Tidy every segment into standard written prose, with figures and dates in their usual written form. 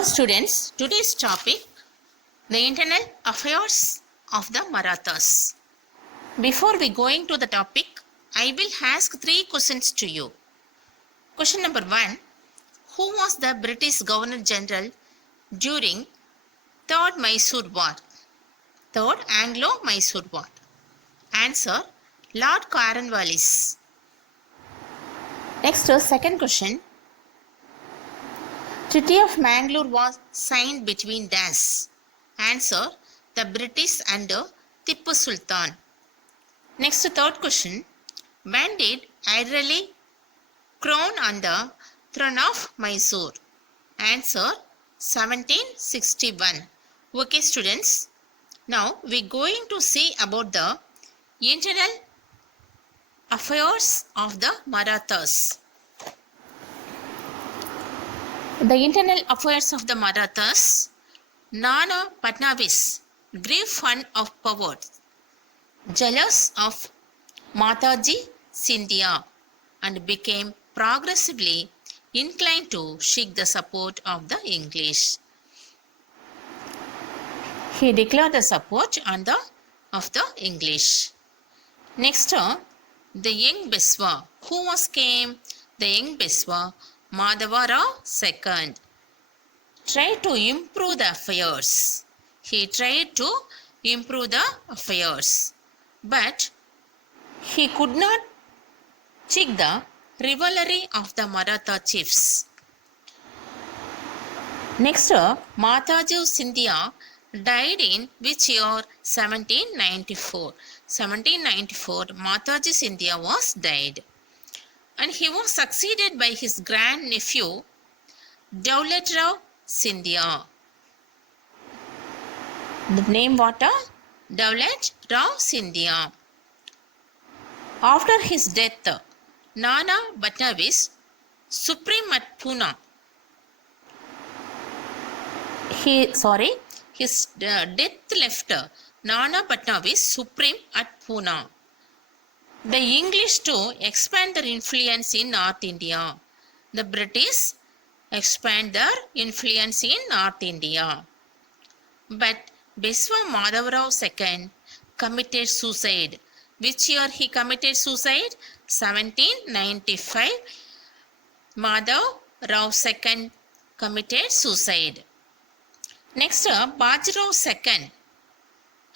Hello students, today's topic, the internal affairs of the Marathas. Before we going to the topic, I will ask 3 questions to you. Question number 1, who was the British Governor General during 3rd Mysore War? 3rd Anglo-Mysore War. Answer, Lord Cornwallis. Next, second question. Treaty of Mangalore was signed between dash. Answer, the British under Tipu Sultan. Next, third question. When did Hyder Ali crown on the throne of Mysore? Answer, 1761. Okay students, now we going to see about the internal affairs of the Marathas. The internal affairs of the Marathas. Nana Patnavis grew fond of power, jealous of Mataji Scindia, and became progressively inclined to seek the support of the English. He declared the support of the English. Next, the young Peswa. Who was came? The young Peswa, Madhavarao II. Tried to improve the affairs. He tried to improve the affairs, but he could not check the rivalry of the Maratha chiefs. Next, Mataji Scindia died in which year? 1794. 1794, Mataji Scindia was died, and he was succeeded by his grandnephew Daulat Rao Scindia. The name what? Daulat Rao Scindia. After his death, Nana Patnavis, supreme at Pune. His death left Nana Patnavis supreme at Pune. The English to expand their influence in North India. The British expand their influence in North India. But Peswa Madhavrao II committed suicide. Which year he committed suicide? 1795. Madhav Rao II committed suicide. Next, Bajirao II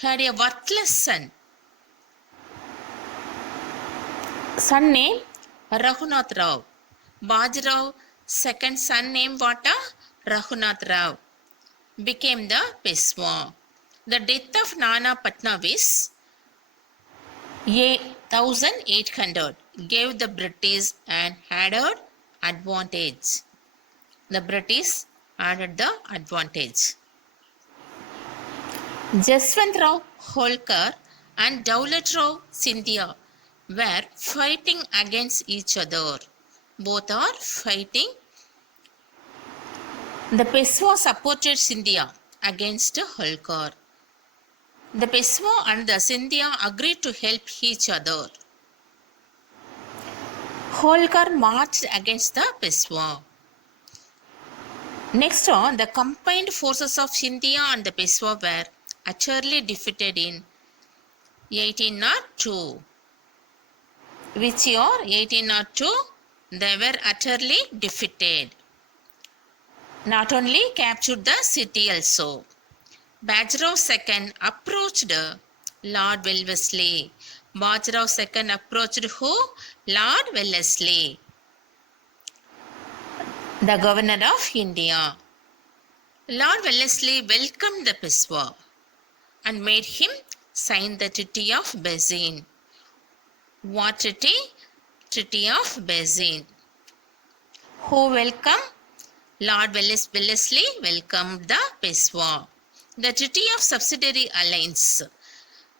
had a worthless son. Son name Raghunath Rao. Bajirao second son name what? Raghunath Rao became the Peswa. The death of Nana Patnavis 1800 gave the British an added advantage. The British added the advantage. Jaswant Rao Holkar and Daulat Rao Scindia were fighting against each other. Both are fighting. The Peswa supported Scindia against Holkar. The Peswa and the Scindia agreed to help each other. Holkar marched against the Peswa. Next, the combined forces of Scindia and the Peswa were utterly defeated in 1802. Which year? 1802. They were utterly defeated. Not only captured the city also. Bajirao II approached Lord Wellesley. Bajirao II approached who? Lord Wellesley, the governor of India. Lord Wellesley welcomed the Peswa and made him sign the Treaty of Basin. What treaty? Treaty of Basin. Who welcomed? Lord Wellesley welcomed the Peswa. The Treaty of Subsidiary Alliance.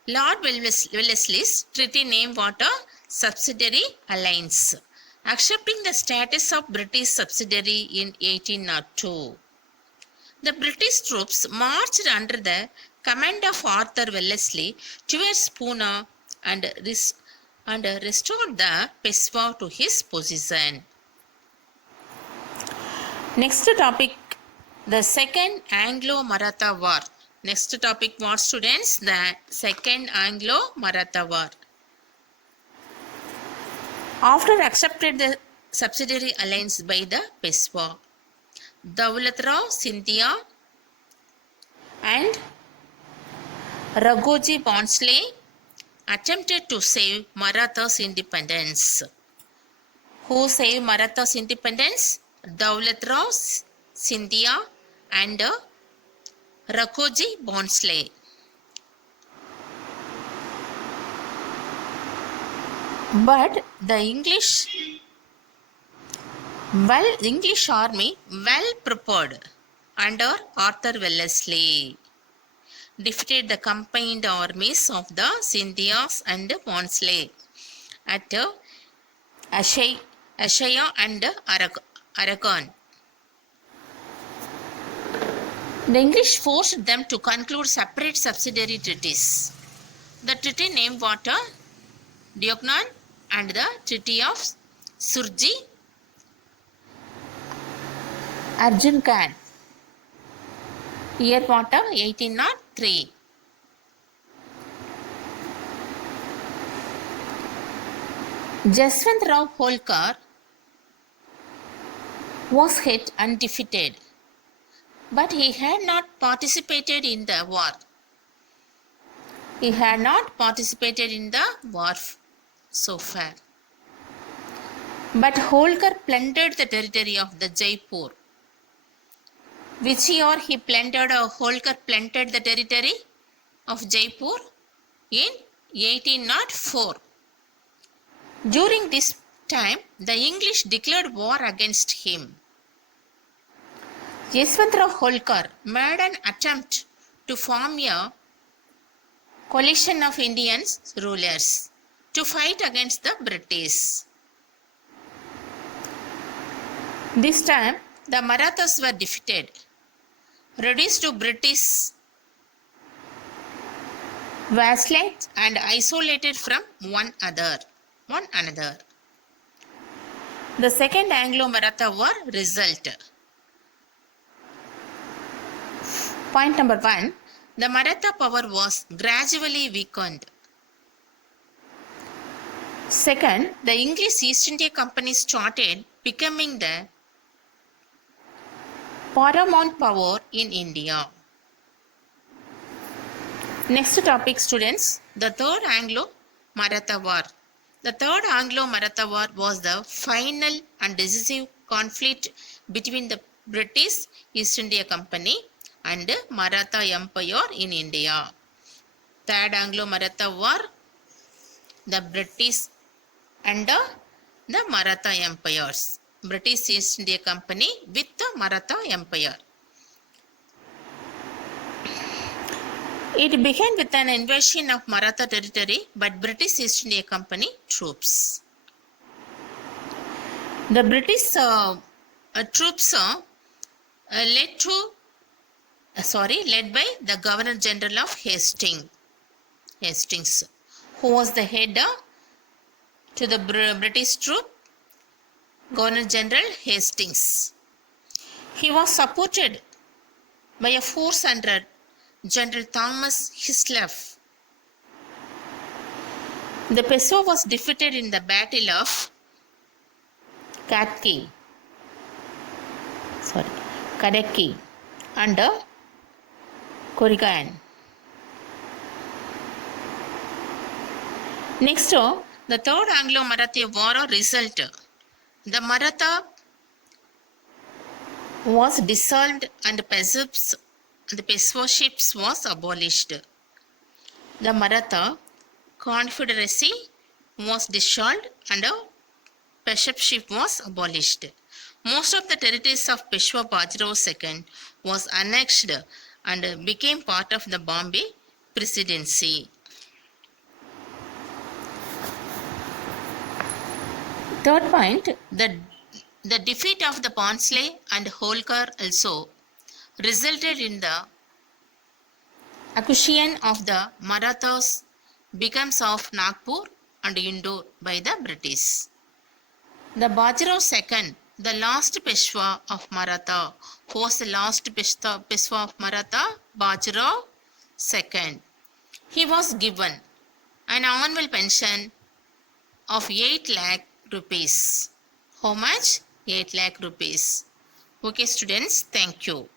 Lord Wellesley's treaty name what? Subsidiary Alliance, accepting the status of British subsidiary in 1802. The British troops marched under the command of Arthur Wellesley towards Pune and restored the Peswa to his position. Next topic, The Second Anglo-Maratha War. Next topic, what students? The Second Anglo-Maratha War. After accepted the subsidiary alliance by the Peshwa, Daulat Rao Scindia and Raghoji Bhonsle attempted to save Maratha's independence. Who saved Maratha's independence? Daulat Rao Scindia and Raghoji Bhonsle. But the English army, well prepared under Arthur Wellesley, defeated the combined armies of the Scindias and Bhonsle at Ashaya and Aragon. The English forced them to conclude separate subsidiary treaties. The treaty named water, Diognan, and the Treaty of Surji Arjun Khan. Year water 1803. Jaswant Rao Holkar was hit and defeated, but he had not participated in the war. He had not participated in the war so far. But Holkar plundered the territory of the Jaipur. Which year he plundered or Holkar plundered the territory of Jaipur? In 1804. During this time, the English declared war against him. Yeshwantrao Holkar made an attempt to form a coalition of Indian rulers to fight against the British. This time, the Marathas were defeated, reduced to British vassals and isolated from one another. The Second Anglo-Maratha War result. Point number 1. The Maratha power was gradually weakened. Second, the English East India Company started becoming the paramount power in India. Next topic, students, the Third Anglo-Maratha War. The Third Anglo-Maratha War was the final and decisive conflict between the British East India Company and Maratha Empire in India. Third Anglo-Maratha War, the British and the Maratha Empires. British East India Company with the Maratha Empire. It began with an invasion of Maratha territory by British East India Company troops. The British troops led by the Governor General of Hastings, who was the head to the British troop, Governor General Hastings. He was supported by a force under General Thomas Hislop. The Peshwa was defeated in the Battle of Kadki under Kurigan. Next, the Third Anglo-Maratha War result. The Maratha was dissolved and the Peshwaship was abolished. The Maratha Confederacy was dissolved and a Peshwaship was abolished. Most of the territories of Peshwa Bajirao II was annexed and became part of the Bombay Presidency. Third point, the defeat of the Bhonsle and Holkar also resulted in the acquisition of the Marathas becomes of Nagpur and Indore by the British. The Bajirao II The last Peshwa of Maratha. Who was the last Peshwa of Maratha? Bajirao II. He was given an annual pension of 8 lakh rupees. How much? 8 lakh rupees. Okay, students, thank you.